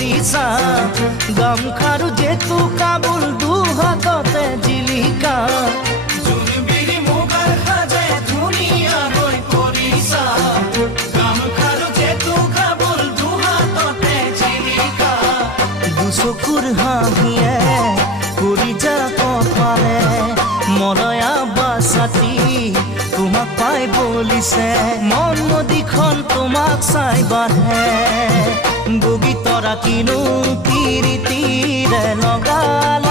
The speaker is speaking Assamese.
কৰিছা গামখাৰু জেতু কাবুল দুহাততে জিলিকা জোনবিৰি মুগাৰ সাজে ধুনীয়াকৈ কৰিছা গামখাৰু জেতু কাবুল দুহাততে জিলিকা দুচকুৰ হাঁহিয়ে কৰি যা কপালে মৰয়া বাছাতি তোমাক পাই বলিছে মন নদীখন তোমাক চাই বাঢ়ে বগী তৰা কিনো তিৰি তিৰে লগাল